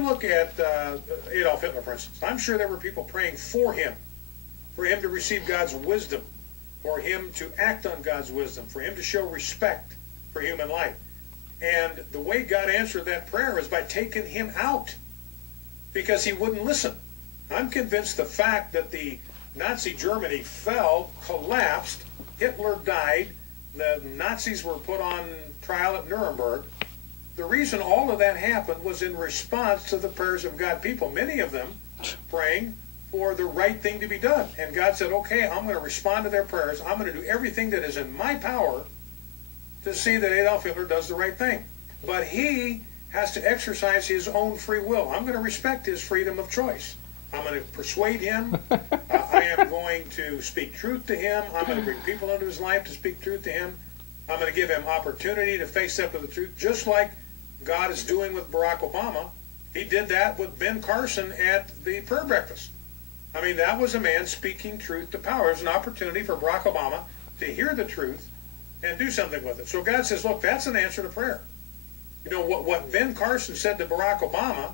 you look at Adolf Hitler, for instance, I'm sure there were people praying for him to receive God's wisdom, for him to act on God's wisdom, for him to show respect for human life. And the way God answered that prayer is by taking him out, because he wouldn't listen. I'm convinced the fact that the Nazi Germany fell, collapsed, Hitler died, the Nazis were put on trial at Nuremberg, the reason all of that happened was in response to the prayers of God people, many of them praying for the right thing to be done. And God said, okay, I'm going to respond to their prayers. I'm going to do everything that is in my power to see that Adolf Hitler does the right thing. But he has to exercise his own free will. I'm going to respect his freedom of choice. I'm going to persuade him. I am going to speak truth to him. I'm going to bring people into his life to speak truth to him. I'm going to give him opportunity to face up to the truth, just like God is doing with Barack Obama. He did that with Ben Carson at the prayer breakfast. I mean, that was a man speaking truth to power. It was an opportunity for Barack Obama to hear the truth and do something with it. So God says, look, that's an answer to prayer. You know, what Ben Carson said to Barack Obama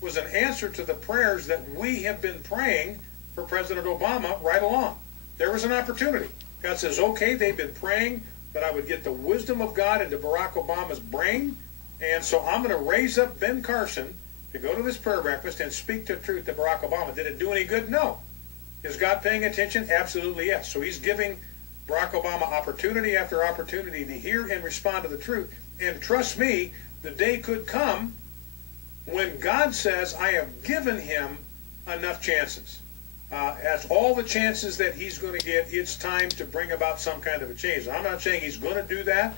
was an answer to the prayers that we have been praying for President Obama right along. There was an opportunity. God says, okay, they've been praying that I would get the wisdom of God into Barack Obama's brain, and so I'm going to raise up Ben Carson to go to this prayer breakfast and speak the truth to Barack Obama. Did it do any good? No. Is God paying attention? Absolutely yes. So he's giving Barack Obama opportunity after opportunity to hear and respond to the truth. And trust me, the day could come when God says, I have given him enough chances. That's all the chances that he's going to get. It's time to bring about some kind of a change. I'm not saying he's going to do that.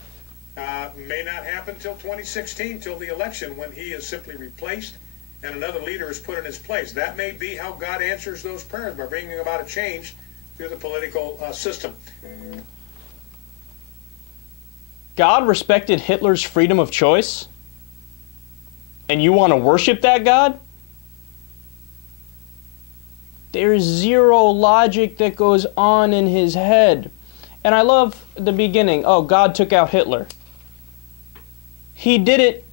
May not happen till 2016, till the election, when he is simply replaced and another leader is put in his place. That may be how God answers those prayers, by bringing about a change through the political system. God respected Hitler's freedom of choice? And you want to worship that God? There's zero logic that goes on in his head. And I love the beginning. Oh, God took out Hitler. He did it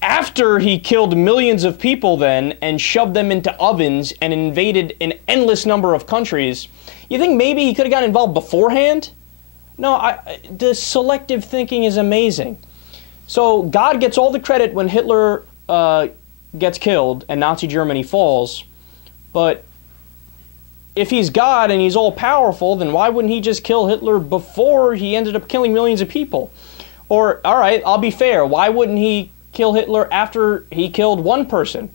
after he killed millions of people then and shoved them into ovens and invaded an endless number of countries. You think maybe he could have gotten involved beforehand? No, the selective thinking is amazing. So God gets all the credit when Hitler gets killed and Nazi Germany falls. But if he's God and he's all-powerful, then why wouldn't he just kill Hitler before he ended up killing millions of people? Or, all right, I'll be fair, why wouldn't he kill Hitler after he killed one person?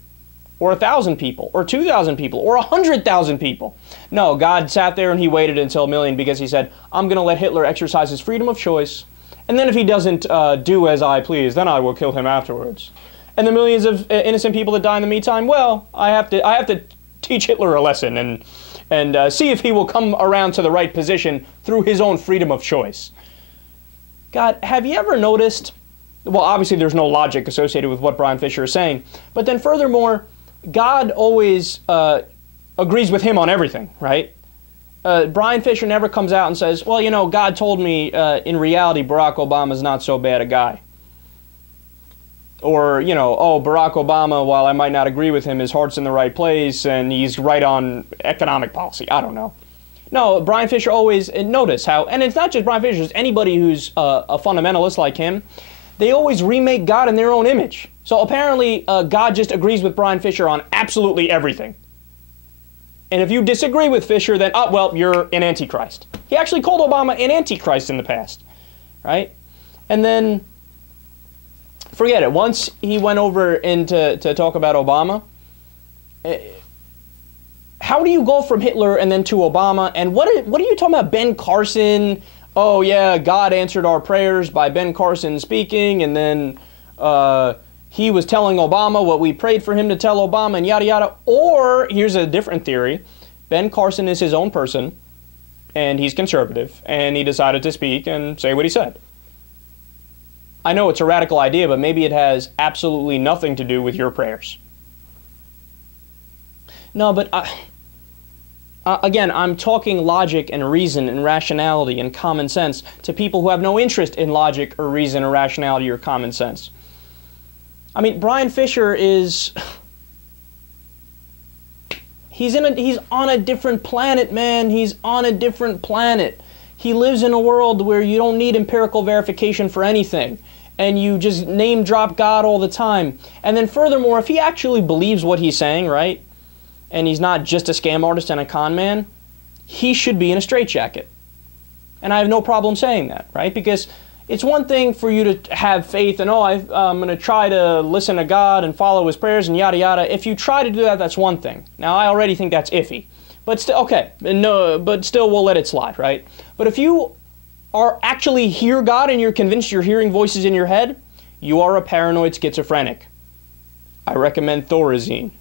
Or 1,000 people? Or 2,000 people? Or 100,000 people? No, God sat there and he waited until a million because he said, I'm going to let Hitler exercise his freedom of choice, and then if he doesn't do as I please, then I will kill him afterwards. And the millions of innocent people that die in the meantime, well, I have to teach Hitler a lesson and see if he will come around to the right position through his own freedom of choice. God, have you ever noticed, well, obviously there's no logic associated with what Bryan Fischer is saying, but then furthermore, God always agrees with him on everything, right? Bryan Fischer never comes out and says, well, you know, God told me in reality Barack Obama's not so bad a guy. Or, you know, oh, Barack Obama, while I might not agree with him, his heart's in the right place and he's right on economic policy. I don't know. No, Bryan Fischer always, and notice how, and it's not just Bryan Fischer, it's anybody who's a fundamentalist like him, they always remake God in their own image. So apparently God just agrees with Bryan Fischer on absolutely everything. And if you disagree with Fischer, then, oh, well, you're an antichrist. He actually called Obama an antichrist in the past, right? And then, forget it. Once he went over to talk about Obama, how do you go from Hitler and then to Obama? And what are you talking about, Ben Carson? Oh, yeah, God answered our prayers by Ben Carson speaking, and then he was telling Obama what we prayed for him to tell Obama, and yada, yada. Or, here's a different theory. Ben Carson is his own person, and he's conservative, and he decided to speak and say what he said. I know it's a radical idea, but maybe it has absolutely nothing to do with your prayers. No, but again, I'm talking logic and reason and rationality and common sense to people who have no interest in logic or reason or rationality or common sense. I mean, Bryan Fischer is He's on a different planet, man. He's on a different planet. He lives in a world where you don't need empirical verification for anything, and you just name drop God all the time. And then furthermore, if he actually believes what he's saying, right, and he's not just a scam artist and a con man, he should be in a straitjacket. And I have no problem saying that, right? Because it's one thing for you to have faith and, oh, I'm going to try to listen to God and follow his prayers and yada yada. If you try to do that, that's one thing. Now, I already think that's iffy. But still, okay, no, but still we'll let it slide, right? But if you are actually hear God and you're convinced you're hearing voices in your head, you are a paranoid schizophrenic. I recommend Thorazine.